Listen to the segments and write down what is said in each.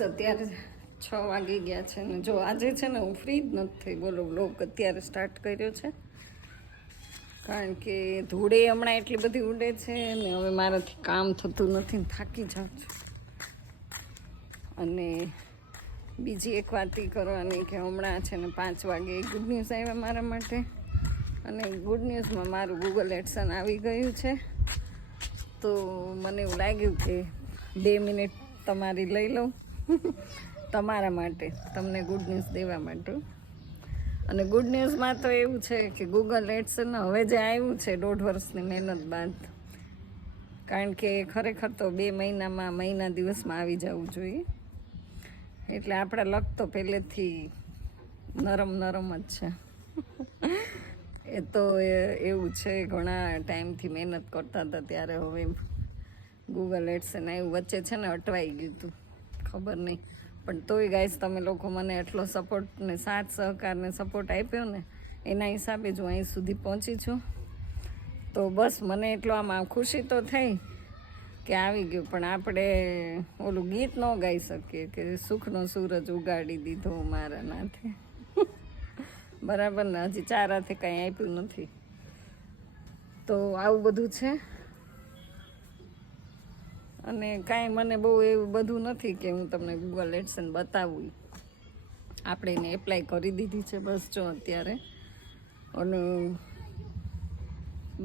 અત્યારે 6 વાગી ગયા છે ને જો આજે છે ને હું ફ્રી જ નથી થઈ. બોલો વ્લોગ અત્યારે સ્ટાર્ટ કર્યો છે કારણ કે ધૂળે હમણાં એટલી બધી ઉડે છે ને હવે મારાથી કામ થતું નથી ને થાકી જાઉં છું. અને બીજી એક વાત એ કરવાની કે હમણાં છે ને 5 વાગે ગુડ ન્યૂઝ આવ્યા મારા માટે. અને ગુડ ન્યૂઝમાં મારું ગૂગલ એડસન આવી ગયું છે. તો મને એવું લાગ્યું કે 2 મિનિટ તમારી લઈ લઉં તમારા માટે, તમને ગુડ ન્યૂઝ દેવા માટે. અને ગુડ ન્યૂઝમાં તો એવું છે કે ગૂગલ એડસન હવે જે આવ્યું છે 1.5 વર્ષની મહેનત બાદ, કારણ કે ખરેખર તો 2 મહિના દિવસમાં આવી જવું જોઈએ. એટલે આપણા લક તો પહેલેથી નરમ જ છે. એ તો એવું છે, ઘણા ટાઈમથી મહેનત કરતા હતા ત્યારે હવે ગૂગલ એડસન આવ્યું. વચ્ચે છે ને અટવાઈ ગયું હતું, ખબર નહીં. પણ તોય ગાઈસ તમે લોકો મને એટલો સપોર્ટ ને સાથ સહકાર ને સપોર્ટ આપ્યો ને એના હિસાબે જ હું અહીં સુધી પહોંચી છું. તો બસ મને એટલો આમાં ખુશી તો થઈ કે આવી ગયું. પણ આપણે ઓલું ગીત ન ગાઈ શકીએ કે સુખનો સૂરજ ઉગાડી દીધો મારા નાથે. બરાબર ને, હજી 4 હાથે કંઈ આપ્યું નથી. તો આવું બધું છે. અને કાંઈ મને બહુ એવું બધું નથી કે હું તમને ગૂગલ એડસન બતાવું. આપણે એને એપ્લાય કરી દીધી છે બસ જો અત્યારે. અને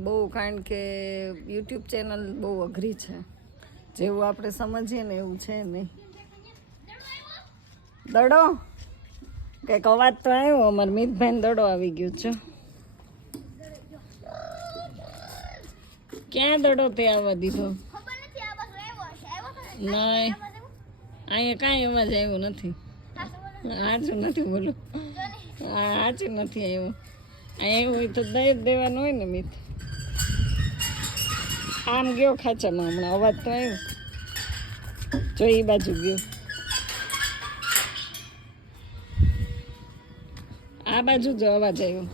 બહુ, કારણ કે યુટ્યુબ ચેનલ બહુ અઘરી છે, જેવું આપણે સમજીએ ને એવું છે નહીં. દડો કંઈક અવાજ તો આવ્યો, અમારે મિતભાઈને દડો આવી ગયો છે. ક્યાં દડો તે આવવા દીધો? નહીં, અહીંયા કાંઈ અવાજ આવ્યો નથી. સાચું નથી બોલું, સાચું નથી આવ્યો. અહીંયા હોય તો દઈ જ દેવાનું હોય ને મિત. આમ ગયો ખાચામાં, હમણાં અવાજ તો આવ્યો. જો એ બાજુ ગયો, આ બાજુ જ અવાજ આવ્યો.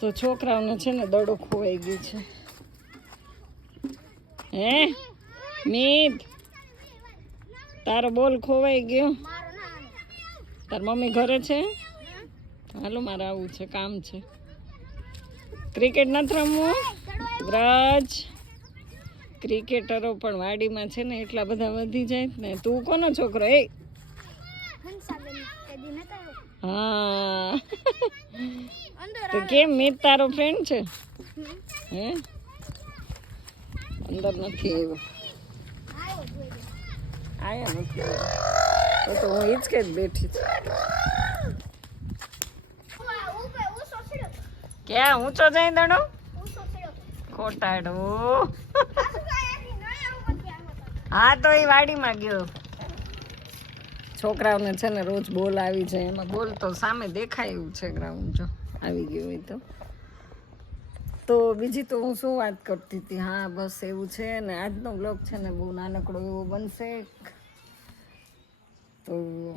તો છોકરાઓને છે ને દડો ખોવાઈ ગયો છે. હે મિત, તારો બોલ ખોવાઈ ગયો? તાર મમ્મી ઘરે છે? હાલો મારે આવું છે, કામ છે. ક્રિકેટ નથી રમવું વ્રજ? ક્રિકેટરો પણ વાડીમાં છે ને એટલા બધા વધી જાય ને. તું કોનો છોકરો? એ હા, તો કેમ મિત તારો ફ્રેન્ડ છે? હે અંદર નથી આવ્યો, આયા નથી. તો હું હિંચકે જ બેઠી છું. ક્યાં ઊંચો જાય દડો? ખોટાડો. હા તો એ વાડીમાં ગયો. છોકરાઓને છે ને રોજ બોલ આવી જાય, એમાં બોલ તો સામે દેખાય એવું છે ગ્રાઉન્ડ, જો આવી ગયું હોય તો. તો બીજી તો હું શું વાત કરતી હતી? હા બસ એવું છે ને. આજનો બ્લોગ છે ને બહુ નાનકડો એવો બનશે. તો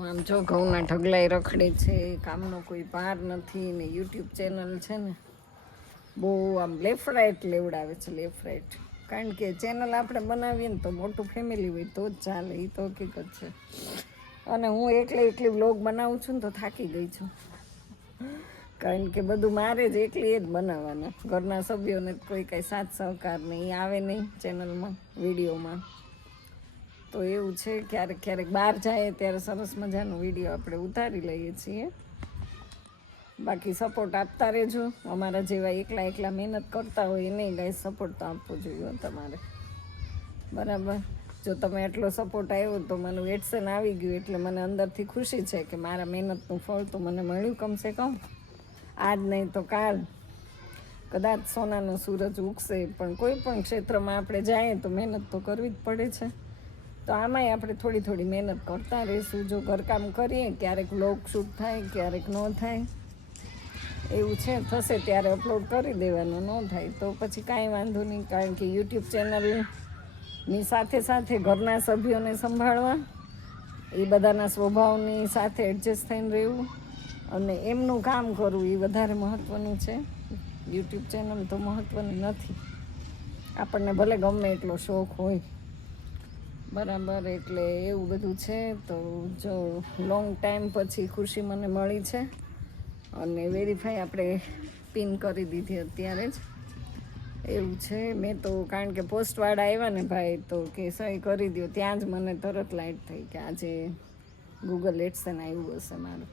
આમ જો ઘઉંના ઢગલાય રખડે છે, કામનો કોઈ પાર નથી. ને યુટ્યુબ ચેનલ છે ને બહુ આમ લેફ્ટ રાઈટ લેવડાવે છે, લેફ્ટ રાઈટ. કારણ કે ચેનલ આપણે બનાવીએ ને તો મોટું ફેમિલી હોય તો જ ચાલે, એ તો હકીકત છે. અને હું એકલી વ્લોગ બનાવું છું ને તો થાકી ગઈ છું, કારણ કે બધું મારે જ એકલી જ બનાવવાના. ઘરના સભ્યોને કોઈ કાંઈ સાથ સહકાર નહીં, આવે નહીં ચેનલમાં, વિડીયોમાં. તો એવું છે, ક્યારેક બહાર જાય ત્યારે સરસ મજાનો વિડીયો આપણે ઉતારી લઈએ છીએ. બાકી સપોર્ટ આપતા રહેજો. અમારા જેવા એકલા મહેનત કરતા હોય એને ગાય સપોર્ટ તો આપવો જોઈએ તમારે, બરાબર? જો તમે એટલો સપોર્ટ આવ્યો તો મને એડસન આવી ગયું એટલે મને અંદરથી ખુશી છે કે મારા મહેનતનું ફળ તો મને મળ્યું કમસે કમ. આજ નહીં તો કાલ કદાચ સોનાનો સૂરજ ઉગશે. પણ કોઈ પણ ક્ષેત્રમાં આપણે જઈએ તો મહેનત તો કરવી જ પડે છે. તો આમાંય આપણે થોડી મહેનત કરતા રહીશું. જો ઘરકામ કરીએ, ક્યારેક વ્લોગ શૂટ થાય, ક્યારેક ન થાય, એવું છે. થશે ત્યારે અપલોડ કરી દેવાનું, ન થાય તો પછી કાંઈ વાંધો નહીં. કારણ કે યુટ્યુબ ચેનલની સાથે ઘરના સભ્યોને સંભાળવા, એ બધાના સ્વભાવની સાથે એડજસ્ટ થઈને રહેવું અને એમનું કામ કરવું એ વધારે મહત્ત્વનું છે. યુટ્યુબ ચેનલ તો મહત્ત્વની નથી. આપણને ભલે ગમે એટલો શોખ હોય, બરાબર, એટલે એવું બધું છે. તો જો લોંગ ટાઈમ પછી ખુશી મને મળી છે અને વેરીફાઈ આપણે પિન કરી દીધી અત્યારે જ. એવું છે. મેં તો કારણ કે પોસ્ટવાળા આવ્યા ને ભાઈ, તો કે સહી કરી દો, ત્યાં જ મને તરત લાઈટ થઈ કે આજે ગૂગલ એડસન આવ્યું હશે મારું.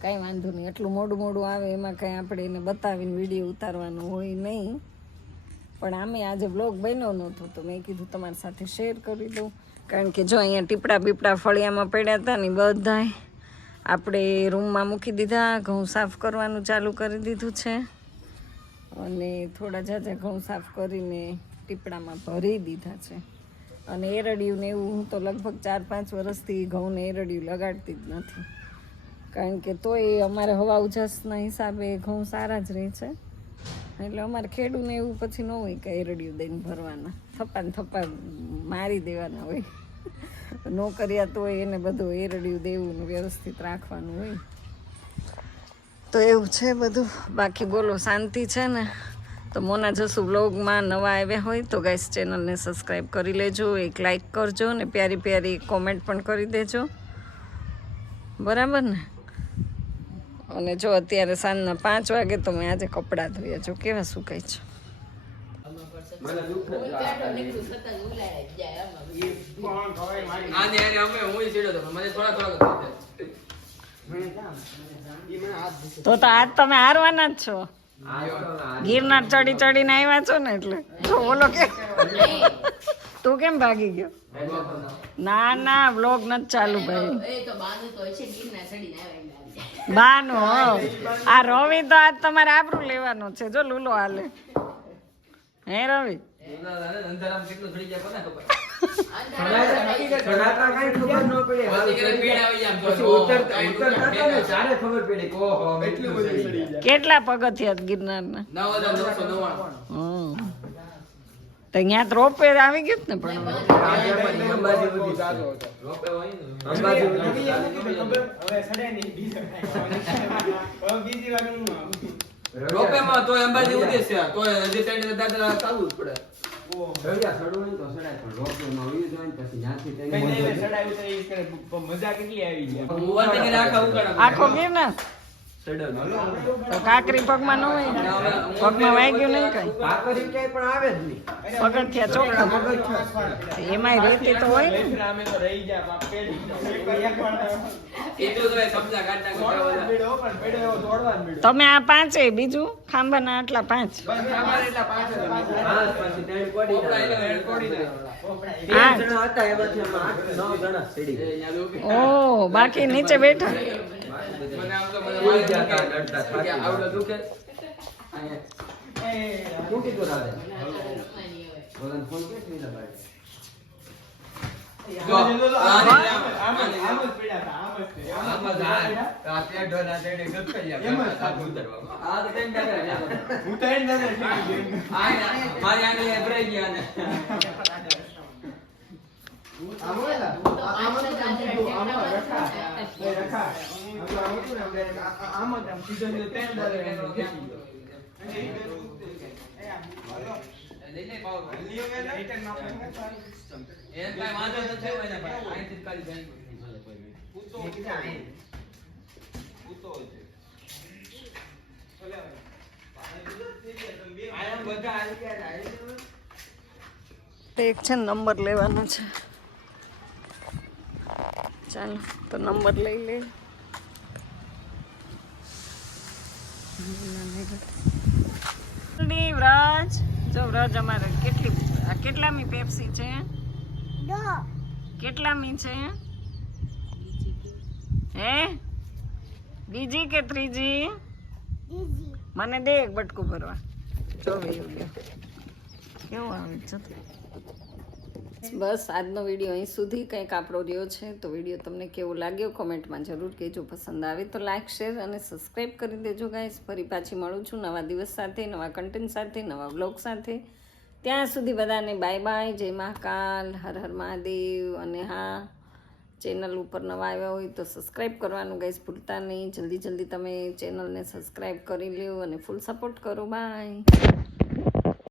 કાંઈ વાંધો નહીં, એટલું મોડું મોડું આવે એમાં કાંઈ આપણે એને બતાવીને વિડીયો ઉતારવાનું હોય નહીં. પણ આમે આજે બ્લોગ બન્યો નહોતો તો મેં કીધું તમારી સાથે શેર કરી દઉં. કારણ કે જો અહીંયા ટીપડા બીપડા ફળિયામાં પડ્યા હતા ને બધાય આપણે રૂમમાં મૂકી દીધા. ઘઉં સાફ કરવાનું ચાલુ કરી દીધું છે અને થોડા ઝાઝા ઘઉં સાફ કરીને ટીપડામાં ભરી દીધા છે. અને એરડિયું ને એવું હું તો લગભગ 4-5 વર્ષથી ઘઉંને એરડિયું લગાડતી જ નથી. કારણ કે તોય અમારે હવા ઉજાસના હિસાબે ઘઉં સારા જ રહે છે. એટલે અમારે ખેડૂને એવું પછી ન હોય કે એરડિયું દઈને ભરવાના, થપ્પા ને થપ્પા મારી દેવાના હોય. નોકરિયા તો હોય એને બધું એરડિયું દેવું ને વ્યવસ્થિત રાખવાનું હોય. તો એવું છે બધું. બાકી બોલો, શાંતિ છે ને? તો મોના જસુ બ્લોગમાં નવા આવ્યા હોય તો ગાઈસ ચેનલને સબસ્ક્રાઈબ કરી લેજો, એક લાઈક કરજો ને પ્યારી પ્યારી કોમેન્ટ પણ કરી દેજો, બરાબર ને? અને જો અત્યારે સાંજના 5 વાગે તો મેં આજે કપડાં ધોયા, જો કેવા સુકાય છે. તો આજ તમે હારવાના જ છો. ગિરનાર ચડી ચડીને આવ્યા છો ને, એટલે જો બોલો કે તું કેમ ભાગી ગયો? ના ના, બ્લોગ નથી ચાલુ ભાઈ. બાનો આ રવિ તો આજ તમારે આબરૂ લેવાનો છે. જો લૂલો હાલે હે રવિ. કેટલા પગથિયા ગિરનારના? તો અહીંયા તો રોપે આવી ગયું ને. પણ રોપેમાં તો અંબાજી ઉદેશ છે, તો હજી ટેન્ડ દાદા ચાલુ જ પડે. આખો ગિરનાર તો કાકરી પગમાં ન હોય, પગમાં વાગ્યું નહીં કઈ. પગથિયા ચોખ્ખા, એમાંય રેતી તો હોય ને. તમે આ 5 બીજું ખાંભાના આટલા 5 ઓ બાકી નીચે બેઠા. એક છે નંબર લેવાનો છે. ચાલો તો નંબર લઈ લે. વ્રજ જો વ્રજ અમારે કેટલામી પેપ્સી છે? કેટલામી છે હે? બીજી કે ત્રીજી? મને દે એક બટકું ભરવા. જો કેવું આવે છે. બસ આજનો વિડીયો અહીં સુધી કંઈક આપણો રહ્યો છે. તો વિડીયો તમને કેવો લાગ્યો કોમેન્ટમાં જરૂર કહેજો. પસંદ આવે તો લાઈક, શેર અને સબસ્ક્રાઈબ કરી દેજો ગાઈસ. ફરી પાછી મળું છું નવા દિવસ સાથે, નવા કન્ટેન્ટ સાથે, નવા બ્લોગ સાથે. ત્યાં સુધી બધાને બાય બાય, જય મહાકાલ, હર હર મહાદેવ. અને હા, ચેનલ ઉપર નવા આવ્યા હોય તો સબસ્ક્રાઈબ કરવાનું ગાઈસ ભૂલતા નહીં. જલ્દી તમે ચેનલને સબસ્ક્રાઈબ કરી લ્યો અને ફૂલ સપોર્ટ કરો. બાય.